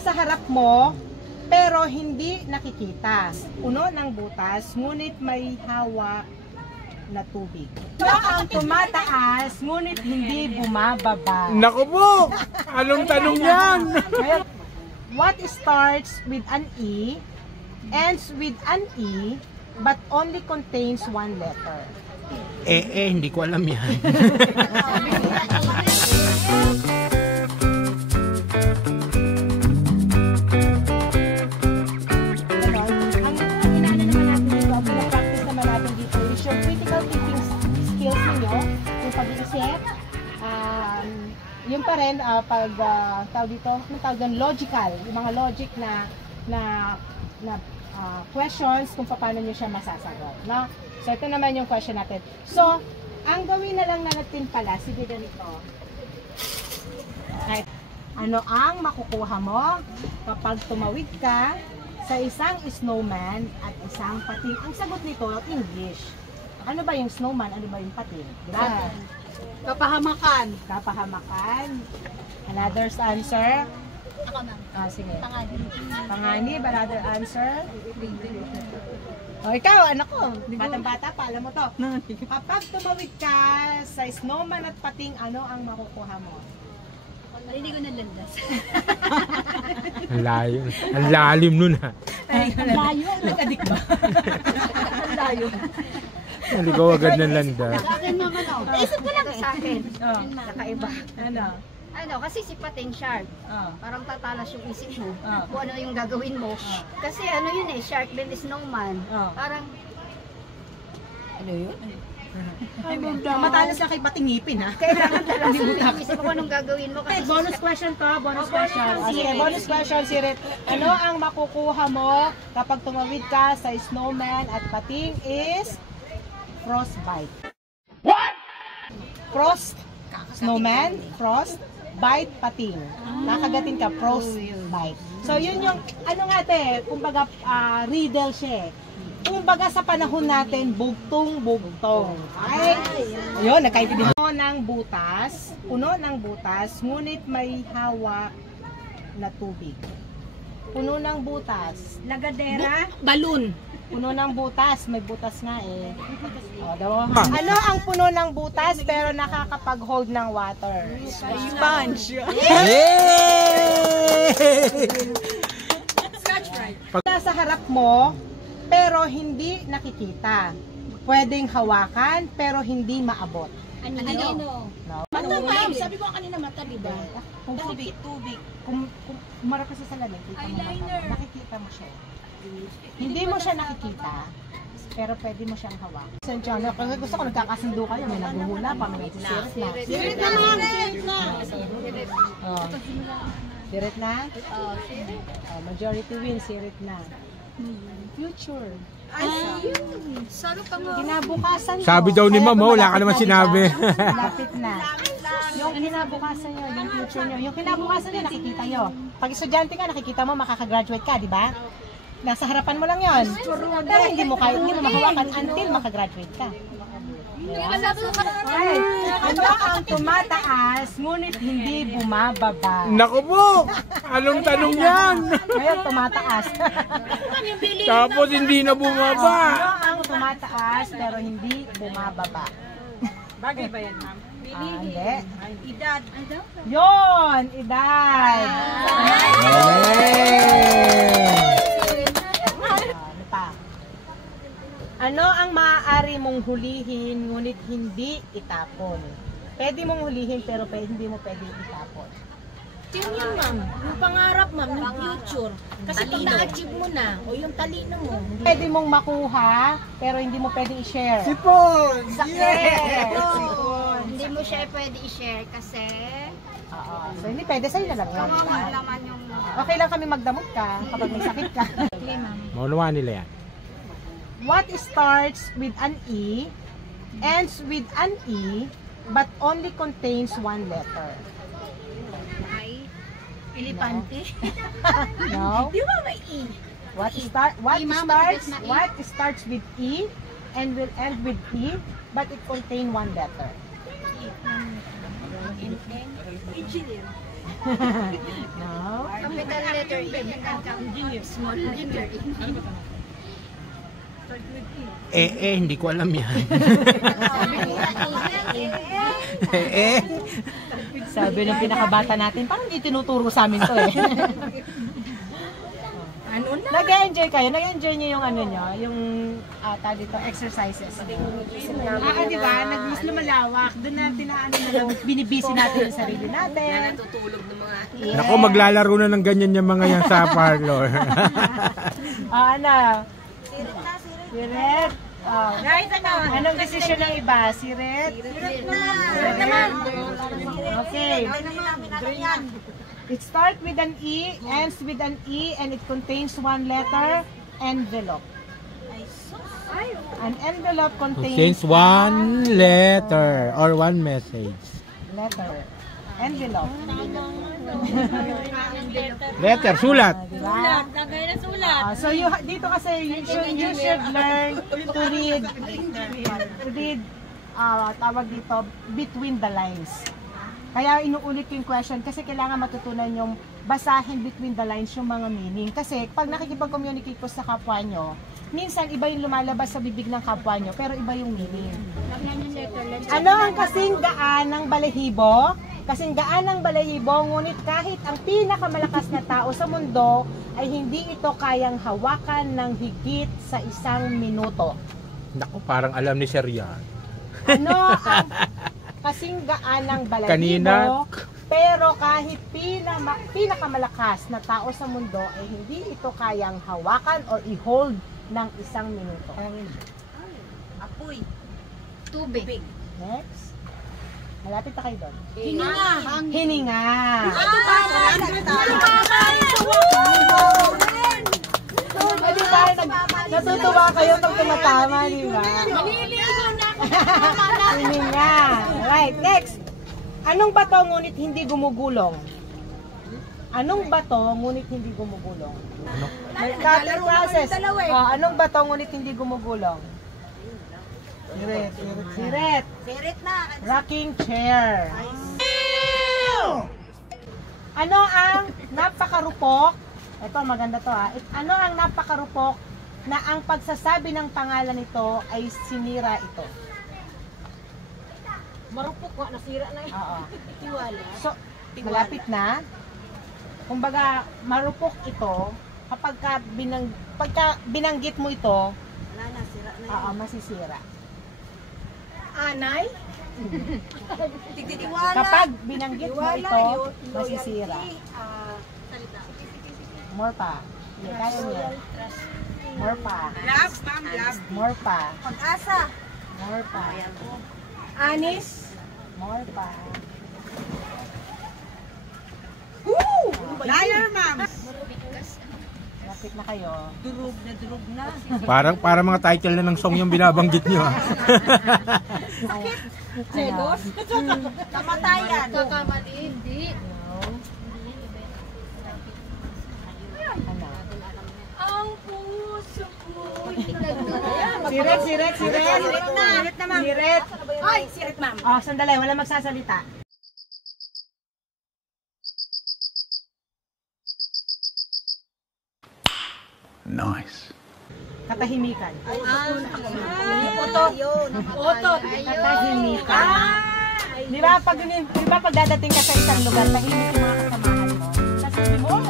nasa harap mo pero hindi nakikita. Puno ng butas, ngunit may hawak na tubig. Ito ang tumataas, ngunit hindi bumababa. Naku po! Anong tanong yan? What starts with an E, ends with an E, but only contains one letter? Hindi ko alam yan. Yung pa rin, pag tawag dito, tawag doon, logical, yung mga logic na questions kung paano nyo siya masasagot, no? So, ito naman yung question natin. So, ang gawin na lang natin pala, sige ganito. Right. Ano ang makukuha mo kapag tumawid ka sa isang snowman at isang pating? Ang sagot nito, English. Ano ba yung snowman? Ano ba yung pating? Diba? Kapahamakan. Kapahamakan. Another answer? Ako ma'am. Sige. Panganib. Panganib, another answer? O ikaw, anak ko, batang-bata pa, alam mo to. Kapag tumawid ka sa snowman at pating, ano ang makukuha mo? Hindi ko nalandas. Ang layo. Ang lalim nun ha. Ang layo, nag-adik ba? Ang layo. Hindi ko agad ng landa. Sa akin naman ako. Naisip ko lang sa akin. Nakaiba. Ano, kasi si pating shark. Parang tatalas yung isip mo. Kung ano yung gagawin mo. Kasi ano yun eh, shark din is snowman. Parang, ano yun? Matalas na kay pating ngipin ha. Kailangan talaga yung isip mo kung anong gagawin mo. Kasi Bonus question to, bonus question. Sige, bonus question, Sirit. Ano ang makukuha mo kapag tumawid ka sa snowman at pating is frostbite. What? Frost, snowman, frost, bite, pating. Nakagatin ka, frostbite. So yun yung, ano nga te, kumbaga riddle siya eh. Kumbaga sa panahon natin, bugtong-bugtong. Ay, yun, nagkaintindihan. Puno ng butas, ngunit may hawak na tubig. Puno ng butas. lagadera. Balloon. Puno ng butas, may butas nga eh. Ano ang puno ng butas pero nakakapag-hold ng water? Sponge. Nasa harap mo pero hindi nakikita. Pwedeng hawakan pero hindi maabot. Ano? No? Mata ma'am, sabi ko kanina mata, diba? Tubig. Kung umarap ka sa salamin, kita mo mata. Nakikita mo siya. Hindi mo siya nakikita, pero pwede mo siyang hawakan. Santiano, kasi gusto ko nagkakasundo kayo, may naghuhula pa, may nagsisirit na. Sirit na ma'am, sirit na. Sirit na? Majority win, sirit na. Future. Ayun. Saro pa nga. Kinabukasan nyo. Sabi daw ni ma'am, wala ka naman sinabi. Lapit na. Yung kinabukasan nyo, yung future nyo, yung kinabukasan nyo, nakikita nyo. Pag estudyante ka, nakikita mo, makakagraduate ka, di ba? Nasa harapan mo lang yon. Pero hindi mo mahawakan until makagraduate ka. Ay, ano ang tumataas, ngunit hindi bumababa? Naku po! Anong tanong yan? Ngayon, tumataas. Tapos hindi na bumaba. Ano ang tumataas, pero hindi bumababa? Bagay ba yan ma'am? Hindi. Edad. Yon, edad. Ano pa? Ano ang maaari mong hulihin ngunit hindi itapon? Pwede mong hulihin pero hindi mo pwede itapon. Yun yun ma'am. Yung pangarap ma'am, yung future. Kasi pag na-achieve mo na, o yung talino mo. Pwede mong makuha pero hindi mo pwede i-share. Sipon! Yes! Hindi mo siya pwede i-share kasi Oo. So hindi pwede sa'yo na lang yun. kawawa naman yung... Okay lang kami magdamot ka kapag may sakit ka. Okay ma'am. Maunawa nila yan. What starts with an E, ends with an E, but only contains one letter? Ay, elepante. No? Di ba may E? What starts with E and will end with E, but it contain one letter? Engineer. No. Capital letter E and small letter E. Hindi ko alam yan. Sabi ng pinakabata natin, parang hindi tinuturo sa amin to eh. Ano na? Nag-enjoy kayo? Nag-enjoy niyo yung ano nyo? Yung dito, exercises? Di ba? Mas lumalawak. Doon natin na binibisi natin yung sarili natin. Natutulog ng mga Naku, maglalaro na ng ganyan yung mga yan sa parlor. Ano? Siret. Anong desisyon ng iba? Siret? Siret naman. Okay. It starts with an E, ends with an E, and it contains one letter, envelope. An envelope contains Since one letter or one message. letter. Envelope. Letter, sulat. Diba? So dito kasi you should learn to read tawag dito between the lines. Kaya inuulit yung question kasi kailangan matutunan yung basahin between the lines yung mga meaning. Kasi pag nakikipag-communicate po sa kapwa nyo, minsan iba yung lumalabas sa bibig ng kapwa nyo, pero iba yung meaning. Ano ang kasing gaan ng balahibo? Kasing gaan ng balahibo, ngunit kahit ang pinakamalakas na tao sa mundo ay hindi ito kayang hawakan ng higit sa 1 minuto. Naku, parang alam ni Sir yan. Ano ang kasing gaan ng balahibo? Kanina. Pero kahit pinakamalakas na tao sa mundo ay hindi ito kayang hawakan or i-hold ng 1 minuto. apoy. Tubig. Next. Malapit na kayo doon. Hininga. Hininga. Di ba? Natutuwa kayo pag tumatama, di ba? Hininga. Right, next. Anong bato ngunit hindi gumugulong? Anong bato ngunit hindi gumugulong? Cutter process. Anong bato ngunit hindi gumugulong? Siret. Siret. Sirit na. Rocking chair. Ano ang napakarupok? Ito, maganda to ha. Ano ang napakarupok na ang pagsasabi ng pangalan nito ay sinira ito? Marupok wa nasira na eh. Oo. Tiwala. So, malapit na. Kumbaga, marupok ito kapag pagka binanggit mo ito, Wala na, sira na. oo, masisira. Anay? Tigtitiwala. Kapag binanggit mo ito, masisira. More pa. Yeah, kaya niya. More pa. Love, ma'am, love. More pa. Pag-asa. More pa. Anis. More pa. Liar, ma'am. Lapit na kayo. Durog na. Parang mga title na ng song yung binabanggit nyo. Jelos? Kamatayan. Kakamali, hindi. Ano? Ang puso ko. Siret. Siret na. Sirit na, ma'am. Siret. Ay, sirit, ma'am. Oh, sandali. Wala magsasalita. Nice. Katahimikan. Utot. Utot. Katahimikan. Di ba pag dadating ka sa isang lugar, tahimik yung mga kasamahan mo. Sasabi mo, oh,